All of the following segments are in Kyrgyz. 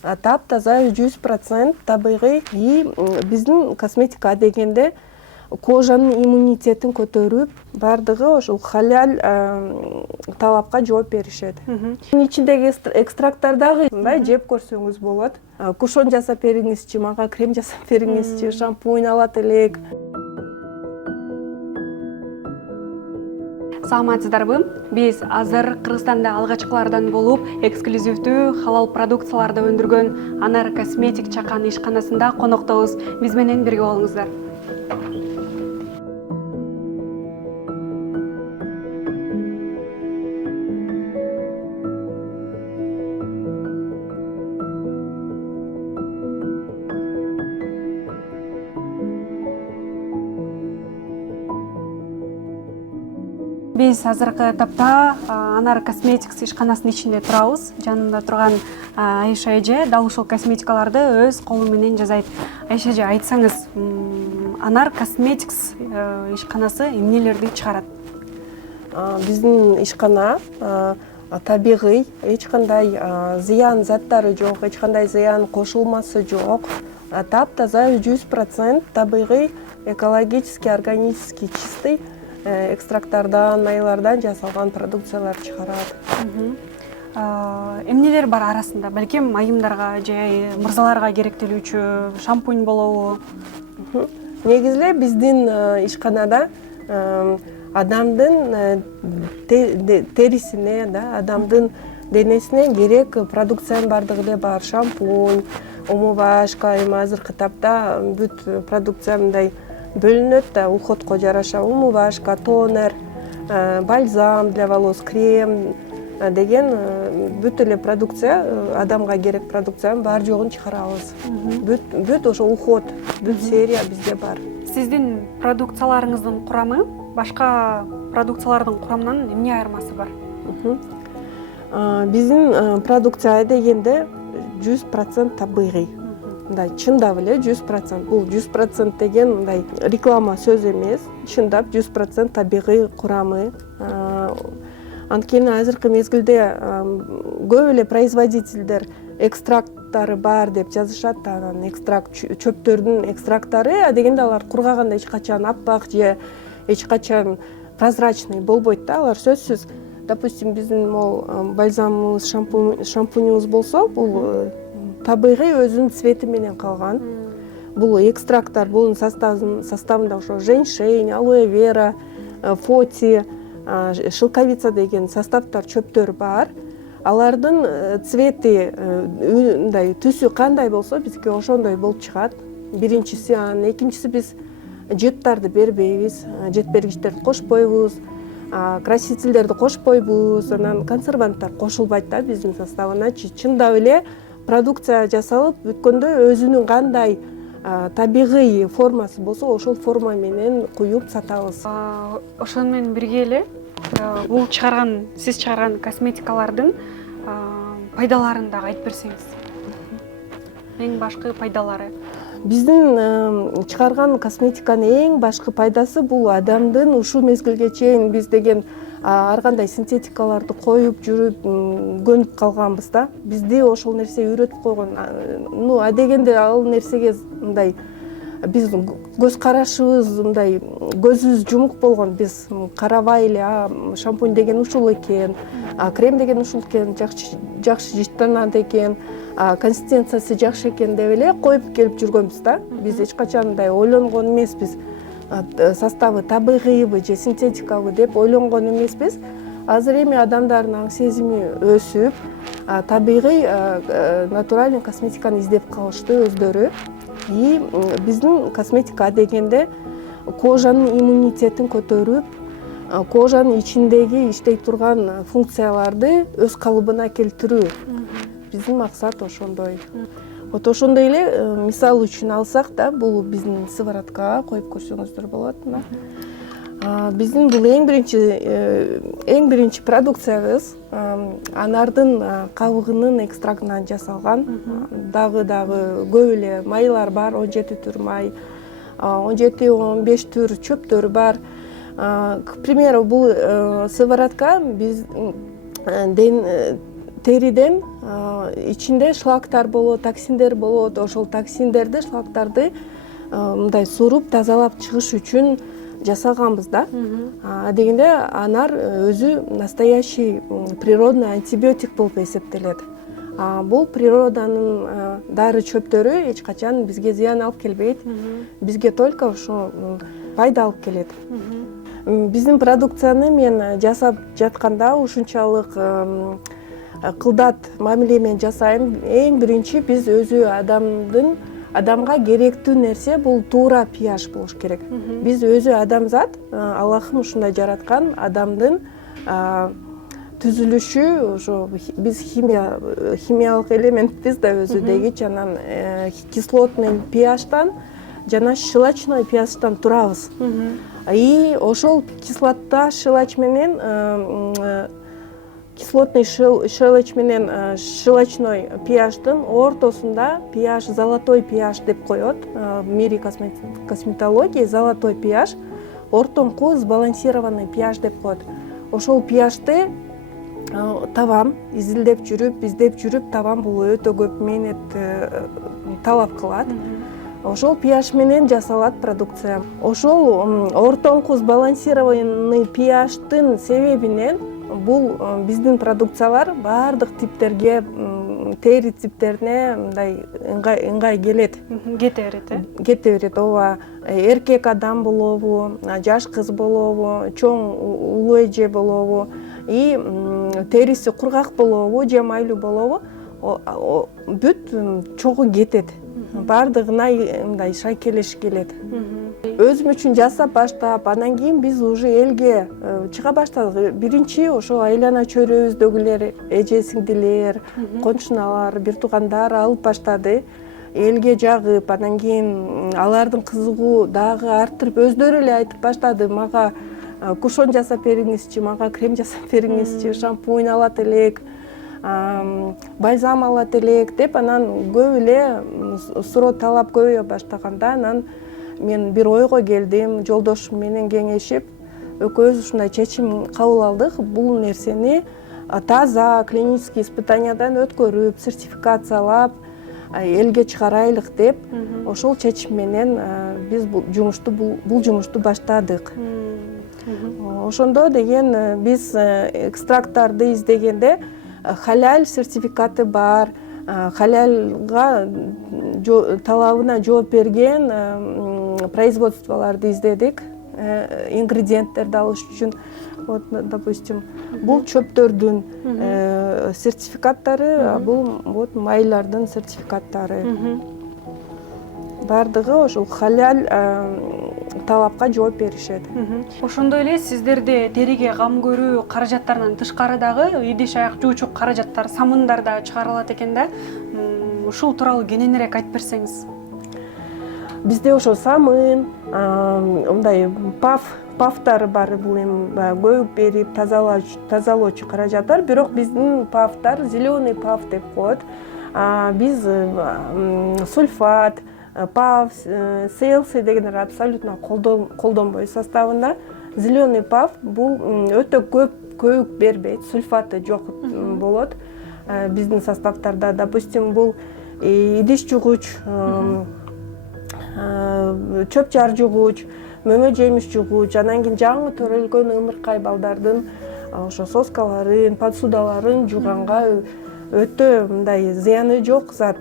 Таптаза 100% табигый и биздин косметика дегенде кожанын иммунитетин көтөрүп, бардыгы ошол халал талапка жооп беришет. Ичиндеги экстракттар дагы жеп көрсөңүз болот. Кушон жасап бериңизчи, мага крем жасап бериңизчи, шампунь алат элек. Саламатсыздарбы? Биз азыр Кыргызстанда алгачкылардан болуп, эксклюзивдүү халал продукцияларды өндүргөн Анар косметик чакан ишканасында коноктобуз. Биз менен бирге болуңуздар. Биз азыркы тапта Анар косметикс ишканасынын ичинде турабыз. Жанында турган Айша эже дал ушул косметикаларды өз колу менен жасайт. Айша эже, айтсаңыз, Анар косметикс ишканасы эмнелерди чыгарат? Биздин ишкана табигый, эч кандай зыян заттары жок, эч кандай зыян кошулмасы жок. Таптаза 100% табигый, экологический, органический, чистый экстракттардан, майлардан жасалган продукциялар чыгарат. Эмнелер бар арасында? Балким айымдарга же мырзаларга керектелүүчү шампунь болобу? Негизинен биздин ишканада адамдын терисине, адамдын денесине керек продукциянын бардыгы эле бар. Шампунь, умывашка, эми азыркы тапта бүт продукция мындай бөлүнөт да, уходко жараша умывашка, тонер, бальзам для волос, крем деген бүт эле продукция, адамга керек продукциянын бар жогун чыгарабыз. Бүт ошо уход, бүт серия бизде бар. Сиздин продукцияларыңыздын курамы башка продукциялардын курамынан эмне айырмасы бар? Биздин продукция дегенде 100% табигый. Мындай чындап эле 100%. Бул 100% деген мындай реклама сөз эмес, чындап 100% табигый курамы. Анткени азыркы мезгилде көп эле производительдер экстракттары бар деп жазышат, анан экстракт чөптөрдүн экстракттары, дегенде алар кургаганда эч качан аппак же эч качан прозрачный болбойт да, алар сөзсүз. Допустим, биздин бальзамыбыз, шампуньубуз болсо, бул табигый өзүнүн цвети менен калган. Бул экстракттар, бунун составында ошо женьшень, алоэ вера, фоти, шелковица деген составтар, чөптөр бар. Алардын цвети, мындай түсү кандай болсо, бизге ошондой болуп чыгат. Биринчиси, анан экинчиси биз жыттарды бербейбиз, жетпергичтерди кошпойбуз, красителдерди кошпойбуз, анан консерванттар кошулбайт да биздин составына. Чындап эле продукция жасалып бүткөндө өзүнүн кандай табигый формасы болсо, ошол форма менен куюп сатабыз. Ошону менен бирге эле бул сиз чыгарган косметикалардын пайдаларын дагы айтып берсеңиз. Эң башкы пайдалары? Биздин чыгарган косметиканын эң башкы пайдасы бул адамдын ушул мезгилге чейин биз деген ар кандай синтетикаларды коюп жүрүп көнүп калганбыз да. Бизди ошол нерсе үйрөтүп койгон. Дегенде ал нерсеге мындай биз көз карашыбыз мындай көзүбүз жумук болгон. Биз карабай эле шампунь деген ушул экен, крем деген ушул экен, жакшы жыттанат экен, консистенциясы жакшы экен деп эле коюп келип жүргөнбүз да. Биз эч качан мындай ойлонгон эмеспиз. Составы табигыйбы же синтетикабы деп ойлонгон эмеспиз. Азыр эми адамдардын аң сезими өсүп, табигый, натуральный косметиканы издеп калышты өздөрү. И биздин косметика дегенде кожанын иммунитетин көтөрүп, кожанын ичиндеги иштей турган функцияларды өз калыбына келтирүү. Биздин максат ошондой. Вот ошондой эле мисал үчүн алсак да, бул биздин сывороткага коюп көрсөңүздөр болот. Биздин бул эң биринчи продукциябыз анардын кабыгынын экстрактынан жасалган. Дагы көп эле майлар бар, 17 түр май, 17-15 түр чөптөр бар. К примеру, бул сыворотка биз териден ичинде шлактар болот, токсиндер болот. Ошол токсиндерди, шлактарды мындай суруп тазалап чыгыш үчүн жасаганбыз да. Дегенде анар өзү настоящий природный антибиотик болуп эсептелет. Бул природанын дары чөптөрү эч качан бизге зыян алып келбейт. Бизге только ошо пайда алып келет. Биздин продукцияны мен жасап жатканда ушунчалык кылдат мамиле менен жасайм. Эң биринчи биз өзү адамга керектүү нерсе бул туура pH болуш керек. Биз өзү адамзат, Аллахым ушундай жараткан, адамдын түзүлүшү ошо биз химиялык элементпиз да өзүдөгү, анан кислотный pHтан жана щелочной pHтан турабыз. И ошол кислота, щелочь менен кислотный щелочь менен щелочной pHтын ортосунда pH, золотой pH деп коет. В мире косметологии золотой pH, ортоңку сбалансированный pH деп коет. Ошол pHты табам, издеп жүрүп табам, бул өтө көп мээнет талап кылат. Ошол pH менен жасалат продукция. Ошол ортоңку сбалансированный pHтын себебинен бул биздин продукциялар баардык типтерге, тери типтерине мындай ыңгай келет. Кете берет. Ооба, эркек адам болобу, жаш кыз болобу, чоң улуу эже болобу, и териси кургак болобу же майлуу болобу, бүт чогуу кетет. Баардыгына мындай шайкелеш келет. Өзүм үчүн жасап баштап, анан кийин биз уже элге чыга баштадык. Биринчи ошо айлана чөйрөбүздөгүлөр, эже сиңдилер, кончуналар, бир туугандар алып баштады. Элге жагып, анан кийин алардын кызыгуу дагы арттырып, өздөрү эле айтып баштады: мага кушон жасап бериңизчи, мага крем жасап бериңизчи, шампунь алат элек, бальзам алат элек деп. Анан көп эле суроо талап көбөйө баштаганда, анан мен бир ойго келдим, жолдошум менен кеңешип, экөөбүз ушундай чечим кабыл алдык. Бул нерсени таза клинический испытаниядан өткөрүп, сертификациялап, элге чыгарайлык деп, ошол чечим менен биз бул жумушту баштадык. Ошондо деген биз экстракттарды издегенде халяль сертификаты бар, халялга талабына жооп берген производстволорду издедик, ингредиенттерди алыш үчүн. Вот, допустим, бул чөптөрдүн сертификаттары, бул вот майлардын сертификаттары. Бардыгы ошол халяль талапка жооп беришет. Ошондой эле сиздерде териге кам көрүү каражаттарынан тышкары дагы идиш аяк жуучу каражаттар, самындар да чыгарылат экен да. Ушул тууралуу кененирээк айтып берсеңиз. Бизде ошо самын, мындай пафтар бар, бул эми көбүк берип тазалоочу каражаттар. Бирок биздин пафтар зеленый паф деп коет. Биз сульфат, паф, селси дегендер абсолютно колдонбойбуз составында. Зеленый паф бул өтө көп көбүк бербейт, сульфаты жок болот биздин составтарда. Допустим, бул идиш жугуч, чөп жар жугуч, мөмө жемиш жугуч, анан кийин жаңы төрөлгөн ымыркай балдардын ошо соскаларын, подсудаларын жууганга өтө мындай зыяны жок зат.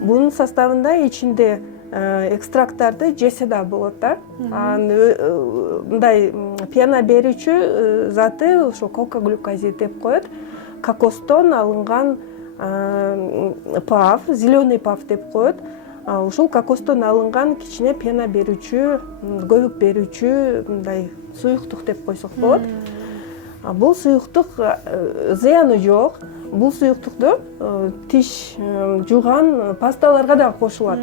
Бунун составында ичинде экстракттарды жесе да болот да. Мындай пена берүүчү заты ошо кока-глюкозид деп коет. Кокостон алынган паф, зеленый паф деп коет. Ушул кокостон алынган кичине пена берүүчү, көбүк берүүчү мындай суюктук деп койсок болот. Бул суюктук зыяны жок. Бул суюктукту тиш жууган пасталарга да кошулат.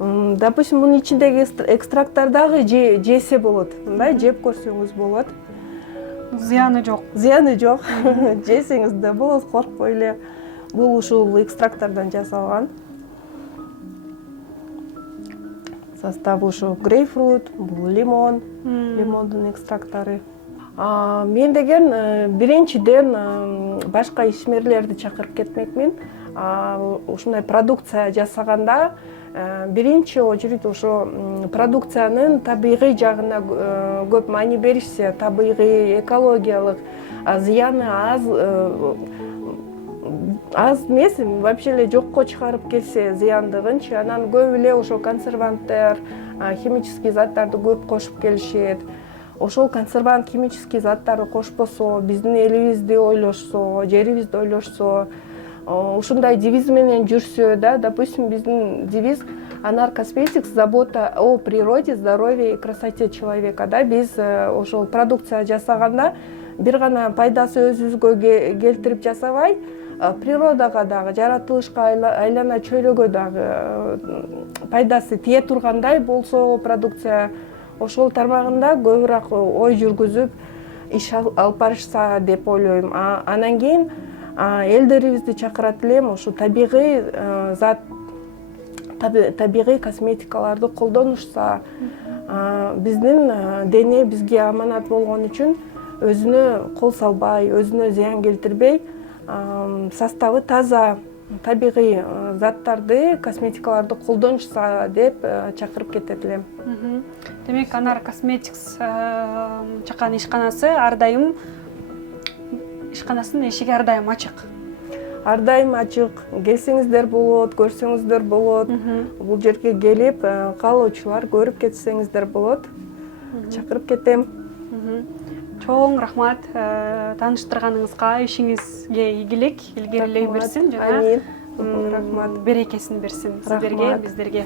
Допустим, мунун ичиндеги экстракттар дагы жесе болот. Мындай жеп көрсөңүз болот. Зыяны жок. Зыяны жок. Жесеңиз да болот, коркпой эле. Бул ушул экстракттардан жасалган. Составы ушул грейпфрут, бул лимон, лимондун экстракттары. Мен деген биринчиден башка ишмерлерди чакырып кетмекмин. Ушундай продукция жасаганда биринчи очередь ошо продукциянын табигый жагына көп маани беришсе, табигый экологиялык зыяны аз эмес, вообще эле жокко чыгарып келсе зыяндыгынчы. Анан көп эле ошо консерванттар, химический заттарды көп кошуп келишет. Ошол консервант, химический заттарды кошпосо, биздин элибизди ойлошсо, жерибизди ойлошсо, ушундай девиз менен жүрсө да, допустим, биздин девиз Анар Косметикс — забота о природе, здоровье и красоте человека, да. Биз ошол продукция жасаганда бир гана пайдасы өзүбүзгө келтирип жасабай, природага дагы, жаратылышка, айлана чөйрөгө дагы пайдасы тие тургандай болсо продукция, ошол тармагында көбүрөөк ой жүргүзүп иш алып барышса деп ойлойм. Анан кийин элдерибизди чакырат элем, ушу табигый зат, табигый косметикаларды колдонушса. Биздин дене бизге аманат болгон үчүн өзүнө кол салбай, өзүнө зыян келтирбей, составы таза табигый заттарды, косметикаларды колдонушса деп чакырып кетет элем. Демек, Анар Косметикс чакан ишканасы ар дайым, ишканасынын эшиги ар дайым ачык. Ар дайым ачык. Келсеңиздер болот, көрсөңүздөр болот. Бул жерге келип, каалоочулар көрүп кетсеңиздер болот. Чакырып кетем. Чоң рахмат тааныштырганыңызга, ишиңизге ийгилик, илгерилей берсин жана рахмат. берекесин берсин сиздерге, биздерге.